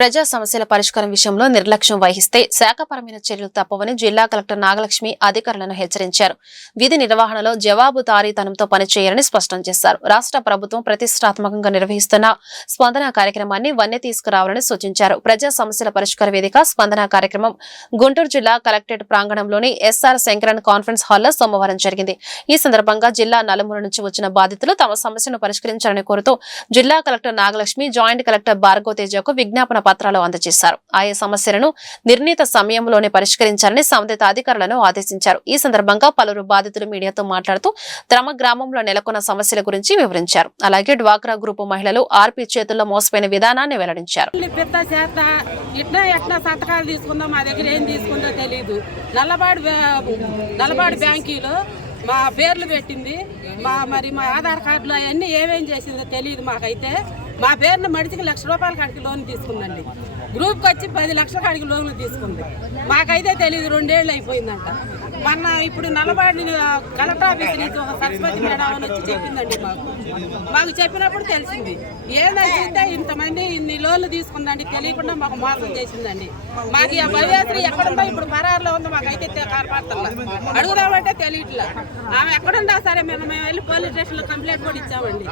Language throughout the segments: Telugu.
ప్రజా సమస్యల పరిష్కారం విషయంలో నిర్లక్ష్యం వహిస్తే శాఖపరమైన చర్యలు తప్పవని జిల్లా కలెక్టర్ నాగలక్ష్మి అధికారులను హెచ్చరించారు. విధి నిర్వహణలో జవాబుదారీతనంతో పనిచేయాలని స్పష్టం చేశారు. రాష్ట్ర ప్రభుత్వం ప్రతిష్టాత్మకంగా నిర్వహిస్తున్న స్పందన కార్యక్రమాన్ని వన్నె తీసుకురావాలని సూచించారు. ప్రజా సమస్యల పరిష్కార వేదిక స్పందన కార్యక్రమం గుంటూరు జిల్లా కలెక్టరేట్ ప్రాంగణంలోని ఎస్ఆర్ శంకరన్ కాన్ఫరెన్స్ హాల్లో సోమవారం జరిగింది. ఈ సందర్భంగా జిల్లా నలుమూల నుంచి వచ్చిన బాధితులు తమ సమస్యను పరిష్కరించాలని కోరుతూ జిల్లా collector Nagalakshmi joint collector Bhargava తేజకు విజ్ఞాపన పత్రాలు అందజేశారు. ఆయా సమస్యలను నిర్ణీత సమయంలోనే పరిష్కరించాలని సంబంధిత అధికారులను ఆదేశించారు. ఈ సందర్భంగా పలువురు బాధితులు మీడియాతో మాట్లాడుతూ తమ గ్రామంలో నెలకొన్న సమస్యల గురించి వివరించారు. అలాగే డ్వాక్రా గ్రూపు మహిళలు ఆర్పీ చేతుల్లో మోసపోయిన విధానాన్ని వెల్లడించారు. ఇట్లా ఎట్లా సంతకాలు తీసుకుందో మా దగ్గర ఏం తీసుకుందో తెలియదు నల్లబాడు నల్లబాడు బ్యాంకీలో మా పేర్లు పెట్టింది. మా మరి మా ఆధార్ కార్డులు అవన్నీ ఏమేం చేసిందో తెలియదు మాకైతే. మా పేరున మడిచికి లక్ష రూపాయల కాడికి లోన్ తీసుకుందండి. గ్రూప్కి వచ్చి పది లక్షల కాడికి లోన్లు తీసుకుంది. మాకైతే తెలియదు రెండేళ్ళు అయిపోయిందంట. మొన్న ఇప్పుడు నల్లబాడి కలెక్టర్ ఆఫీస్ నుంచి ఒక సరస్వతి మేడం అని వచ్చి చెప్పిందండి మాకు. మాకు చెప్పినప్పుడు తెలిసింది. ఏదైతే ఇంతమంది ఇన్ని లోన్లు తీసుకుందండి తెలియకుండా మాకు మోసం చేసిందండి. మాకు ఆ భవ్యాశ్రీ ఎక్కడుందో ఇప్పుడు పరారులో ఉందో మాకైతే కారపడతల్లా అడుగుదామంటే తెలియట్లా. ఆమె ఎక్కడుందా సరే మేము మేము వెళ్ళి పోలీస్ స్టేషన్లో కంప్లైంట్ కూడా ఇచ్చామండి.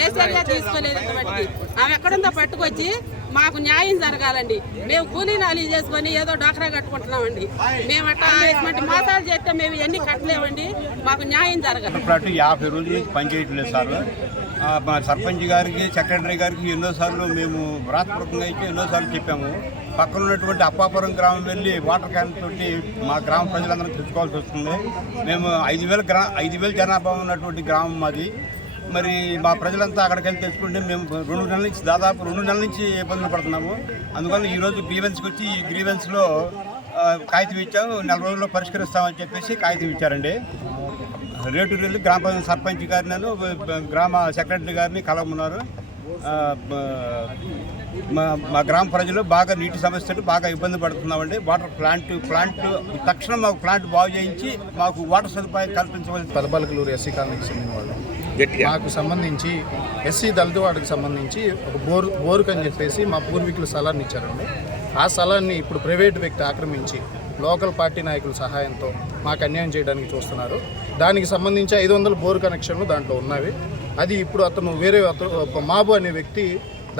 ఏ చర్య తీసుకోలేదు కాబట్టి ఆమె ఎక్కడుందో పట్టుకొచ్చి మాకు న్యాయం జరగాలండి. మేము కూలీ నాలి చేసుకొని ఏదో డాక్రా కట్టుకుంటున్నామండి. మేము అట్లా ఇటువంటి మోసాలు చేస్తే మేము ఎన్ని కట్టలేమండి. మాకు న్యాయం జరగాలి. యాభై రోజులు పనిచేయట్లేదు సార్. మా సర్పంచ్ గారికి సెక్రటరీ గారికి ఎన్నోసార్లు మేము వ్రాతపూర్వకంగా ఇచ్చి ఎన్నోసార్లు చెప్పాము. పక్కన ఉన్నటువంటి అప్పాపురం గ్రామం వెళ్ళి వాటర్ క్యాన్ తోటి మా గ్రామ ప్రజలందరూ తెచ్చుకోవాల్సి వస్తుంది. మేము ఐదు వేల గ్రా ఐదు వేల జనాభా ఉన్నటువంటి గ్రామం మాది. మరి మా ప్రజలంతా అక్కడికి వెళ్ళి తెలుసుకుంటే మేము రెండు నెలల నుంచి దాదాపు రెండు నెలల నుంచి ఇబ్బందులు పడుతున్నాము. అందువల్ల ఈరోజు గ్రీవెన్స్కి వచ్చి ఈ గ్రీవెన్స్లో కాగితం ఇచ్చాము. నెల రోజుల్లో పరిష్కరిస్తామని చెప్పేసి కాగితం ఇచ్చారండి. రేటు వెళ్ళి గ్రామ సర్పంచ్ గారిని గ్రామ సెక్రటరీ గారిని కలవమన్నారు. మా మా గ్రామ ప్రజలు బాగా నీటి సమస్యలు బాగా ఇబ్బంది పడుతున్నామండి. వాటర్ ప్లాంట్ ప్లాంట్ తక్షణం మాకు ప్లాంట్ బాగు చేయించి మాకు వాటర్ సదుపాయం కల్పించవలసి పదపాలకలూరు ఎస్సీ కాలనీకి చెందిన వాళ్ళు. మాకు సంబంధించి ఎస్సీ దళిత వాడికి సంబంధించి ఒక బోర్ బోరుకు అని చెప్పేసి మా పూర్వీకులు స్థలాన్ని ఇచ్చారండి. ఆ స్థలాన్ని ఇప్పుడు ప్రైవేట్ వ్యక్తి ఆక్రమించి లోకల్ పార్టీ నాయకుల సహాయంతో మాకు అన్యాయం చేయడానికి చూస్తున్నారు. దానికి సంబంధించి ఐదు వందల బోర్ కనెక్షన్లు దాంట్లో ఉన్నవి. అది ఇప్పుడు అతను వేరే అతను మాబు అనే వ్యక్తి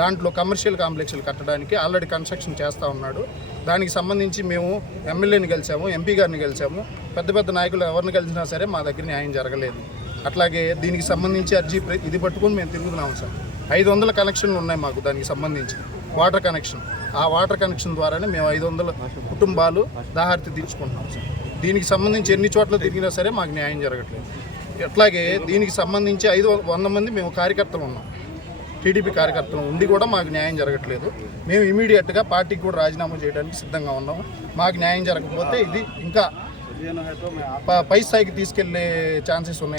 దాంట్లో కమర్షియల్ కాంప్లెక్స్లు కట్టడానికి ఆల్రెడీ కన్స్ట్రక్షన్ చేస్తూ ఉన్నాడు. దానికి సంబంధించి మేము ఎమ్మెల్యేని కలిసాము ఎంపీ గారిని కలిసాము. పెద్ద పెద్ద నాయకులు ఎవరిని కలిసినా సరే మా దగ్గర న్యాయం జరగలేదు. అట్లాగే దీనికి సంబంధించి అర్జీ ఇది పట్టుకొని మేము తిరుగుతున్నాము సార్. ఐదు వందల కనెక్షన్లు ఉన్నాయి మాకు దానికి సంబంధించి. Water connection. ఆ వాటర్ కనెక్షన్ ద్వారానే మేము ఐదు వందల కుటుంబాలు దాహార్తి తీర్చుకుంటున్నాం సార్. దీనికి సంబంధించి ఎన్ని చోట్ల తిరిగినా సరే మాకు న్యాయం జరగట్లేదు. అట్లాగే దీనికి సంబంధించి ఐదు వంద మంది మేము కార్యకర్తలు ఉన్నాం. టీడీపీ కార్యకర్తలు ఉండి కూడా మాకు న్యాయం జరగట్లేదు. మేము ఇమీడియట్గా పార్టీకి కూడా రాజీనామా చేయడానికి సిద్ధంగా ఉన్నాం. మాకు న్యాయం జరగకపోతే ఇది ఇంకా పై స్థాయికి తీసుకెళ్ళే ఛాన్సెస్ ఉన్నాయి.